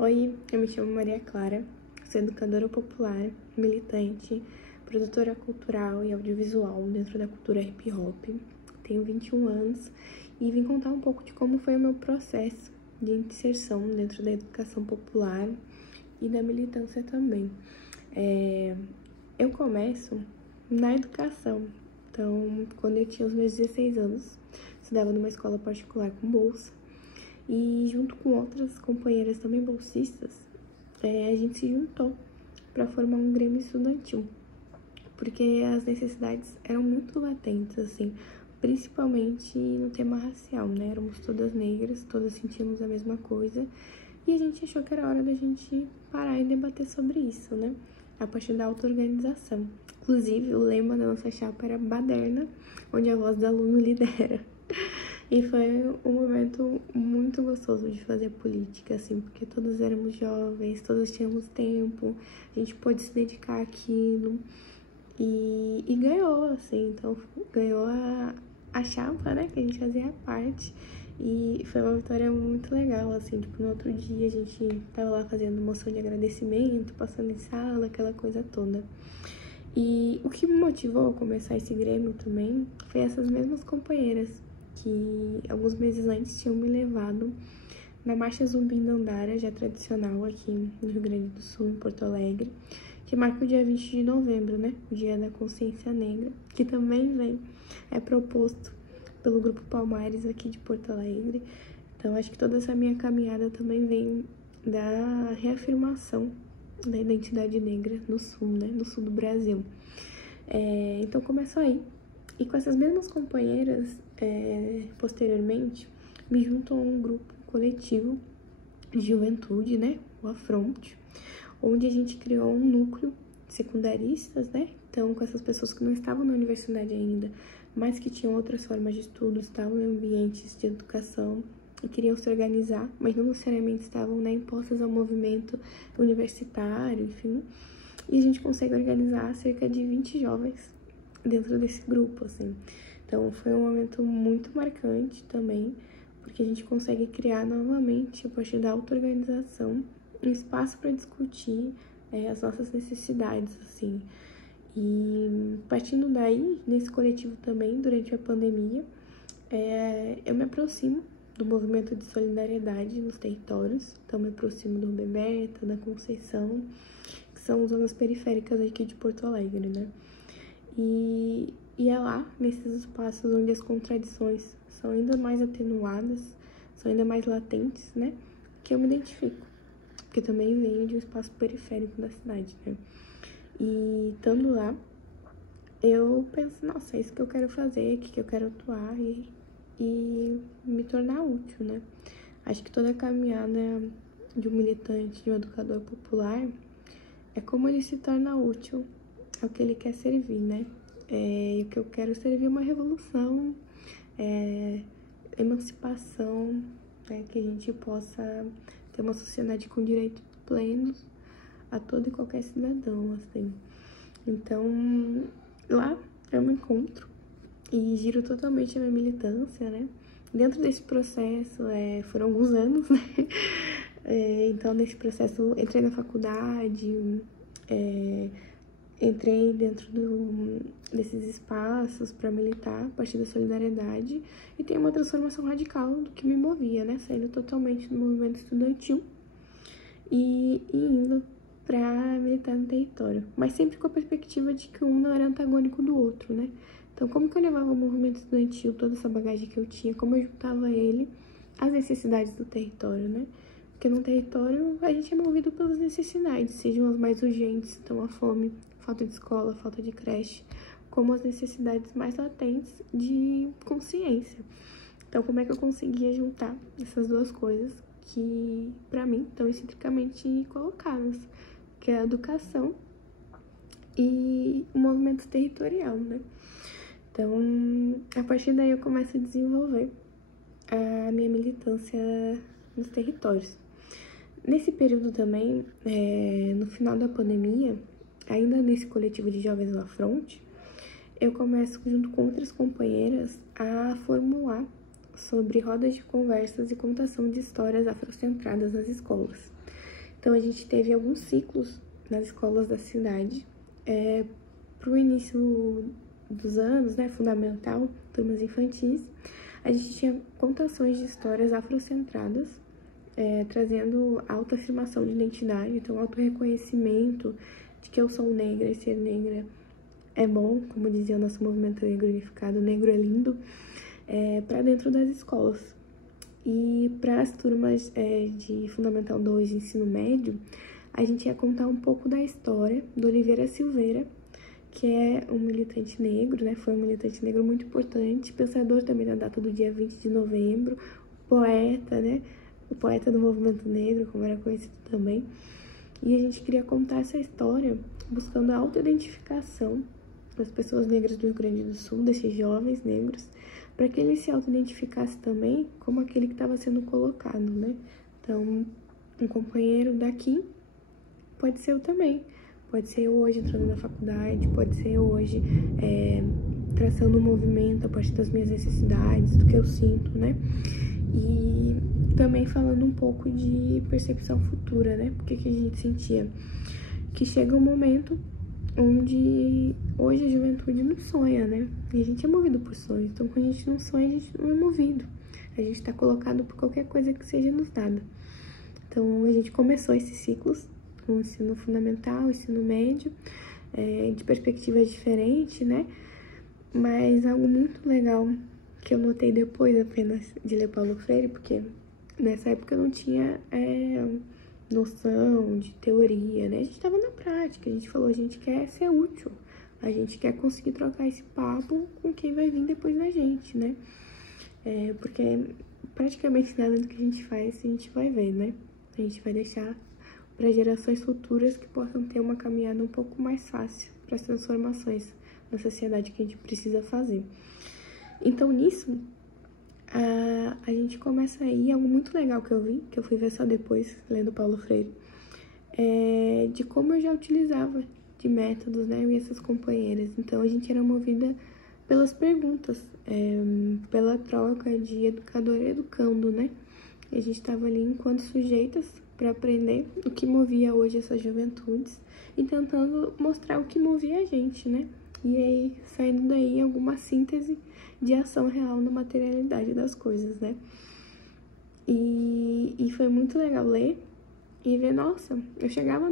Oi, eu me chamo Maria Clara, sou educadora popular, militante, produtora cultural e audiovisual dentro da cultura hip hop. Tenho 21 anos e vim contar um pouco de como foi o meu processo de inserção dentro da educação popular e da militância também. Eu começo na educação. Então, quando eu tinha os meus 16 anos, estudava numa escola particular com bolsa. E junto com outras companheiras também bolsistas, a gente se juntou para formar um grêmio estudantil, porque as necessidades eram muito latentes, assim, principalmente no tema racial, né? Éramos todas negras, todas sentíamos a mesma coisa, e a gente achou que era hora da gente parar e debater sobre isso, né? A partir da auto-organização. Inclusive, o lema da nossa chapa era Baderna, onde a voz do aluno lidera. E foi um momento muito gostoso de fazer política, assim, porque todos éramos jovens, todos tínhamos tempo, a gente pôde se dedicar àquilo e ganhou, assim, então ganhou a chapa, né, que a gente fazia parte. E foi uma vitória muito legal, assim, tipo, no outro dia a gente tava lá fazendo moção de agradecimento, passando em sala, aquela coisa toda. E o que me motivou a começar esse grêmio também foi essas mesmas companheiras que alguns meses antes tinham me levado na Marcha Zumbim-Dandara, já tradicional aqui no Rio Grande do Sul, em Porto Alegre, que marca o dia 20 de novembro, né? O Dia da Consciência Negra, que também é proposto pelo Grupo Palmares aqui de Porto Alegre. Então, acho que toda essa minha caminhada também vem da reafirmação da identidade negra no Sul, né? No Sul do Brasil. Então, começou aí. E com essas mesmas companheiras, posteriormente, me junto a um grupo coletivo de juventude, né, o Afronte, onde a gente criou um núcleo de secundaristas, né, então com essas pessoas que não estavam na universidade ainda, mas que tinham outras formas de estudo, estavam em ambientes de educação e queriam se organizar, mas não necessariamente estavam, né, impostas ao movimento universitário, enfim, e a gente consegue organizar cerca de 20 jovens dentro desse grupo, assim. Então, foi um momento muito marcante também, porque a gente consegue criar novamente, a partir da auto-organização, um espaço para discutir as nossas necessidades, assim. E partindo daí, nesse coletivo também, durante a pandemia, eu me aproximo do movimento de solidariedade nos territórios. Então, me aproximo do Beberta, da Conceição, que são zonas periféricas aqui de Porto Alegre, né? E é lá, nesses espaços onde as contradições são ainda mais atenuadas, são ainda mais latentes, né, que eu me identifico. Porque também venho de um espaço periférico da cidade, né. E estando lá, eu penso, nossa, é isso que eu quero fazer, aqui que eu quero atuar e me tornar útil, né. Acho que toda a caminhada de um militante, de um educador popular, é como ele se torna útil ao que ele quer servir, né? E o que eu quero servir é uma revolução, emancipação, né? Que a gente possa ter uma sociedade com direitos plenos a todo e qualquer cidadão, assim. Então, lá eu me encontro e giro totalmente a minha militância, né? Dentro desse processo, foram alguns anos, né? Então, nesse processo, entrei na faculdade, entrei dentro desses espaços para militar a partir da solidariedade e tem uma transformação radical do que me movia, né? Saindo totalmente do movimento estudantil e indo para militar no território, mas sempre com a perspectiva de que um não era antagônico do outro, né? Então, como que eu levava o movimento estudantil, toda essa bagagem que eu tinha, como eu juntava ele às necessidades do território, né? Porque no território a gente é movido pelas necessidades, sejam as mais urgentes, então a fome, falta de escola, falta de creche, como as necessidades mais latentes de consciência. Então, como é que eu conseguia juntar essas duas coisas que, para mim, estão intrinsecamente colocadas, que é a educação e o movimento territorial, né? Então, a partir daí eu começo a desenvolver a minha militância nos territórios. Nesse período também, no final da pandemia, ainda nesse coletivo de jovens do Afronte, eu começo, junto com outras companheiras, a formular sobre rodas de conversas e contação de histórias afrocentradas nas escolas. Então, a gente teve alguns ciclos nas escolas da cidade. Para o início dos anos, né, fundamental, turmas infantis, a gente tinha contações de histórias afrocentradas, trazendo autoafirmação de identidade, então autorreconhecimento de que eu sou negra e ser negra é bom, como dizia o nosso movimento negro unificado, negro é lindo, para dentro das escolas. E para as turmas de Fundamental 2 e Ensino Médio, a gente ia contar um pouco da história do Oliveira Silveira, que é um militante negro, né? Foi um militante negro muito importante, pensador também na data do dia 20 de novembro, poeta, né? O poeta do movimento negro, como era conhecido também. E a gente queria contar essa história buscando a autoidentificação das pessoas negras do Rio Grande do Sul, desses jovens negros, para que eles se autoidentificassem também como aquele que estava sendo colocado, né? Então, um companheiro daqui pode ser eu também. Pode ser eu hoje entrando na faculdade, pode ser eu hoje traçando um movimento a partir das minhas necessidades, do que eu sinto, né? E também falando um pouco de percepção futura, né? Porque que a gente sentia? Que chega um momento onde hoje a juventude não sonha, né? E a gente é movido por sonhos. Então, quando a gente não sonha, a gente não é movido. A gente tá colocado por qualquer coisa que seja nos dada. Então, a gente começou esses ciclos com o ensino fundamental, ensino médio, de perspectivas diferentes, né? Mas algo muito legal que eu notei depois apenas de ler Paulo Freire, porque nessa época eu não tinha noção de teoria, né? A gente tava na prática, a gente falou, a gente quer ser útil, a gente quer conseguir trocar esse papo com quem vai vir depois da gente, né? Porque praticamente nada do que a gente faz a gente vai ver, né? A gente vai deixar para gerações futuras que possam ter uma caminhada um pouco mais fácil para as transformações na sociedade que a gente precisa fazer. Então, nisso, a gente começa aí, algo muito legal que eu vi, que eu fui ver só depois, lendo Paulo Freire, de como eu já utilizava de métodos, né, eu e essas companheiras. Então, a gente era movida pelas perguntas, pela troca de educador e educando, né? E a gente estava ali enquanto sujeitas para aprender o que movia hoje essas juventudes e tentando mostrar o que movia a gente, né? E aí, saindo daí alguma síntese de ação real na materialidade das coisas, né? E foi muito legal ler e ver, nossa, eu chegava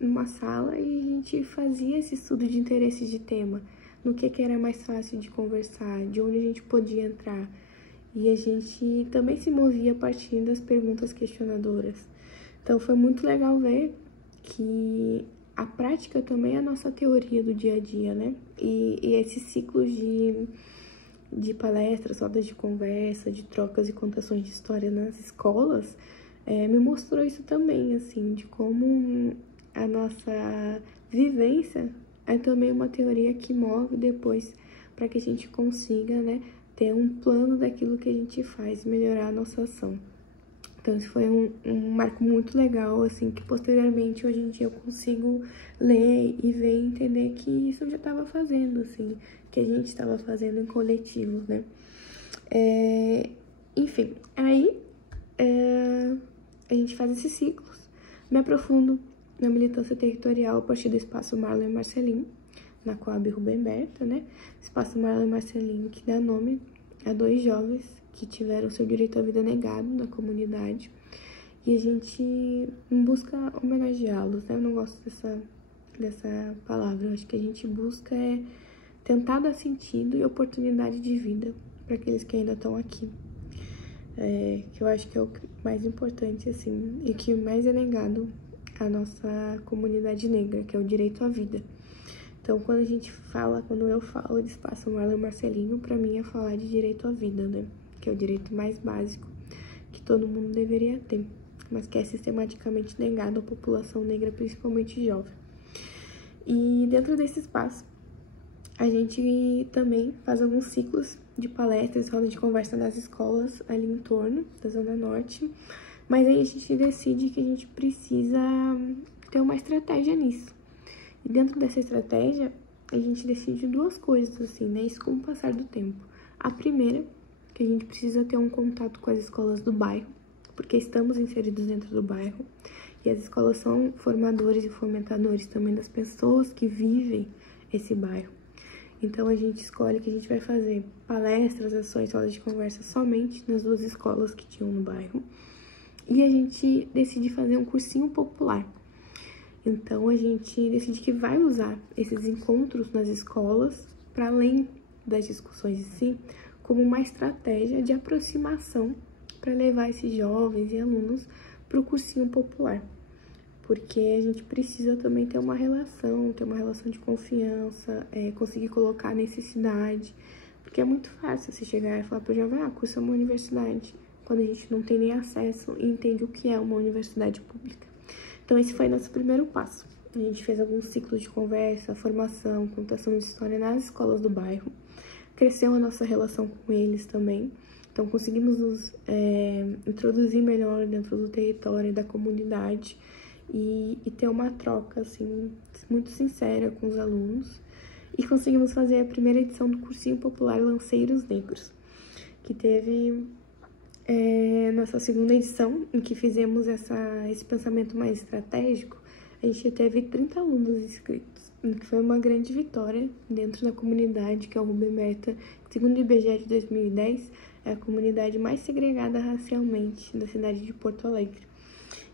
numa sala e a gente fazia esse estudo de interesses de tema, no que era mais fácil de conversar, de onde a gente podia entrar. E a gente também se movia a partir das perguntas questionadoras. Então, foi muito legal ver que a prática também é a nossa teoria do dia a dia, né? E esses ciclos de palestras, rodas de conversa, de trocas e contações de história nas escolas, me mostrou isso também, assim, de como a nossa vivência é também uma teoria que move depois para que a gente consiga, né, ter um plano daquilo que a gente faz, melhorar a nossa ação. Então, isso foi um marco muito legal, assim, que posteriormente, hoje em dia, eu consigo ler e ver e entender que isso eu já estava fazendo, assim, que a gente estava fazendo em coletivo, né? Enfim, aí a gente faz esses ciclos, me aprofundo na militância territorial a partir do Espaço Marlon e Marcelinho, na Coab Rubem Berta, né? Espaço Marlon e Marcelinho, que dá nome a 2 jovens que tiveram seu direito à vida negado na comunidade, e a gente busca homenageá-los, né? Eu não gosto dessa palavra, eu acho que a gente busca tentar dar sentido e oportunidade de vida para aqueles que ainda estão aqui, que eu acho que é o mais importante, assim, e que mais é negado à nossa comunidade negra, que é o direito à vida. Então, quando eu falo de Espaço Marlon e Marcelinho, para mim é falar de direito à vida, né? Que é o direito mais básico que todo mundo deveria ter, mas que é sistematicamente negado à população negra, principalmente jovem. E dentro desse espaço, a gente também faz alguns ciclos de palestras, roda de conversa nas escolas ali em torno da Zona Norte, mas aí a gente decide que a gente precisa ter uma estratégia nisso. E dentro dessa estratégia, a gente decide 2 coisas, assim, né? Isso com o passar do tempo. A primeira, que a gente precisa ter um contato com as escolas do bairro, porque estamos inseridos dentro do bairro. E as escolas são formadores e fomentadores também das pessoas que vivem esse bairro. Então, a gente escolhe que a gente vai fazer palestras, ações, rodas de conversa somente nas 2 escolas que tinham no bairro. E a gente decide fazer um cursinho popular. Então, a gente decide que vai usar esses encontros nas escolas, para além das discussões em si, como uma estratégia de aproximação para levar esses jovens e alunos para o cursinho popular. Porque a gente precisa também ter uma relação de confiança, conseguir colocar a necessidade. Porque é muito fácil você chegar e falar para o jovem, cursa uma universidade, quando a gente não tem nem acesso e entende o que é uma universidade pública. Então, esse foi nosso primeiro passo. A gente fez alguns ciclos de conversa, formação, contação de história nas escolas do bairro. Cresceu a nossa relação com eles também. Então, conseguimos nos introduzir melhor dentro do território e da comunidade e ter uma troca, assim, muito sincera com os alunos. E conseguimos fazer a primeira edição do Cursinho Popular Lanceiros Negros, que teve nossa segunda edição, em que fizemos esse pensamento mais estratégico. A gente teve 30 alunos inscritos, que foi uma grande vitória dentro da comunidade, que é o Rubem Berta, que, segundo o IBGE de 2010, é a comunidade mais segregada racialmente da cidade de Porto Alegre.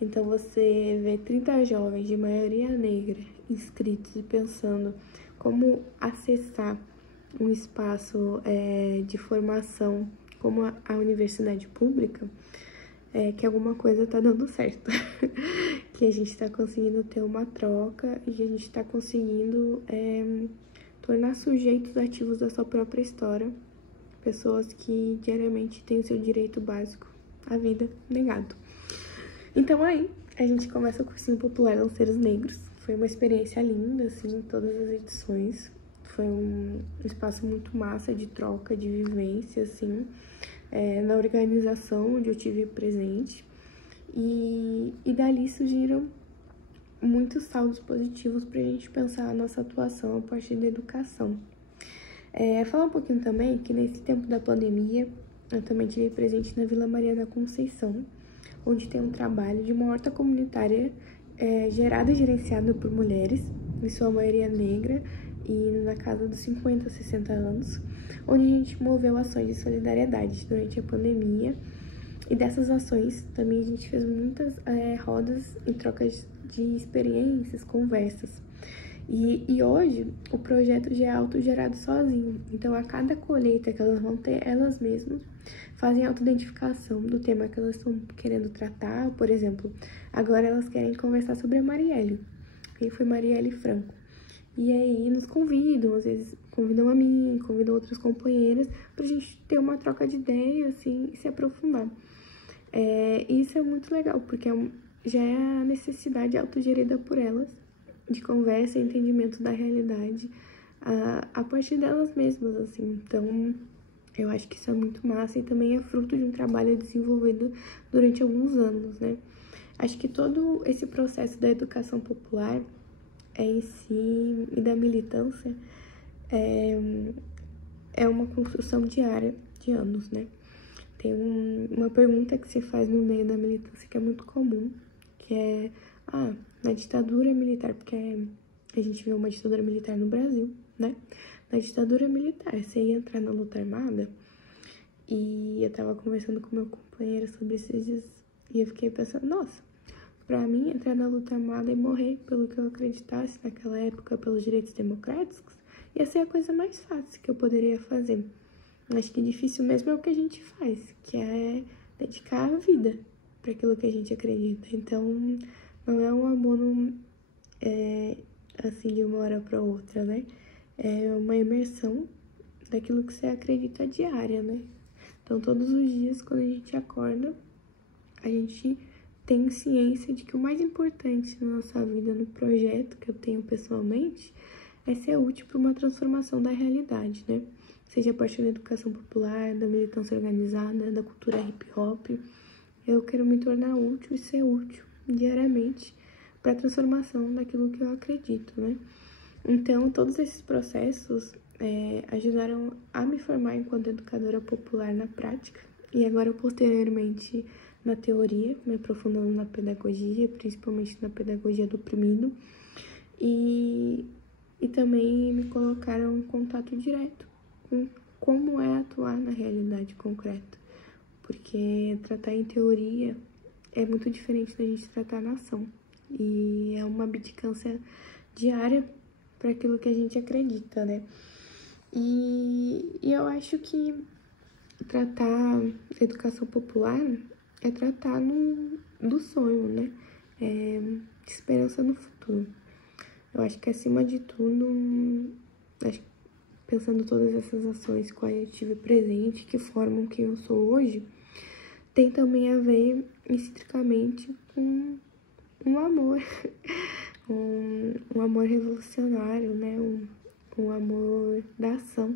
Então, você vê 30 jovens de maioria negra inscritos e pensando como acessar um espaço de formação como a universidade pública, que alguma coisa tá dando certo. Que a gente tá conseguindo ter uma troca e que a gente tá conseguindo tornar sujeitos ativos da sua própria história, pessoas que diariamente têm o seu direito básico à vida negado. Então, aí, a gente começa o Cursinho Popular Lanceiros Negros. Foi uma experiência linda, assim, todas as edições. Foi um espaço muito massa de troca, de vivência, assim, na organização onde eu tive presente. E dali surgiram muitos saldos positivos para a gente pensar a nossa atuação a partir da educação. Falar um pouquinho também que nesse tempo da pandemia, eu também tive presente na Vila Maria da Conceição, onde tem um trabalho de uma horta comunitária gerada e gerenciada por mulheres, em sua maioria negra, e na casa dos 50 a 60 anos, onde a gente moveu ações de solidariedade durante a pandemia. E dessas ações também a gente fez muitas rodas em trocas de experiências, conversas. E hoje o projeto já é autogerado sozinho. Então, a cada colheita que elas vão ter, elas mesmas fazem autoidentificação do tema que elas estão querendo tratar. Por exemplo, agora elas querem conversar sobre a Marielle. Quem foi Marielle Franco? E aí nos convidam, às vezes convidam a mim, convidam outras companheiras, pra gente ter uma troca de ideias, assim, e se aprofundar. E isso é muito legal, porque já é a necessidade autogerida por elas, de conversa e entendimento da realidade, a partir delas mesmas, assim. Então, eu acho que isso é muito massa e também é fruto de um trabalho desenvolvido durante alguns anos, né? Acho que todo esse processo da educação popular em si e da militância é uma construção diária de anos, né? Tem uma pergunta que se faz no meio da militância que é muito comum, que é, na ditadura militar, porque a gente viu uma ditadura militar no Brasil, né? Na ditadura militar, você ia entrar na luta armada, e eu tava conversando com meu companheiro sobre esses dias, e eu fiquei pensando, nossa, pra mim, entrar na luta armada e morrer pelo que eu acreditasse naquela época, pelos direitos democráticos, ia ser a coisa mais fácil que eu poderia fazer. Acho que difícil mesmo é o que a gente faz, que é dedicar a vida para aquilo que a gente acredita. Então, não é um abono assim de uma hora para outra, né? É uma imersão daquilo que você acredita diária, né? Então, todos os dias, quando a gente acorda, a gente tem ciência de que o mais importante na nossa vida, no projeto que eu tenho pessoalmente, é ser útil para uma transformação da realidade, né? Seja a partir da educação popular, da militância organizada, da cultura hip hop. Eu quero me tornar útil e ser útil diariamente para a transformação daquilo que eu acredito, né? Então, todos esses processos ajudaram a me formar enquanto educadora popular na prática. E agora, posteriormente, na teoria, me aprofundando na pedagogia, principalmente na pedagogia do oprimido, e também me colocaram em contato direto com como é atuar na realidade concreta, porque tratar em teoria é muito diferente da gente tratar na ação, e é uma abdicância diária para aquilo que a gente acredita, né? E eu acho que tratar educação popular é tratar do sonho, né? É esperança no futuro. Eu acho que, acima de tudo, acho que pensando todas essas ações que eu tive presente, que formam quem eu sou hoje, tem também a ver intrinsecamente com um amor, um amor revolucionário, né? Um amor da ação.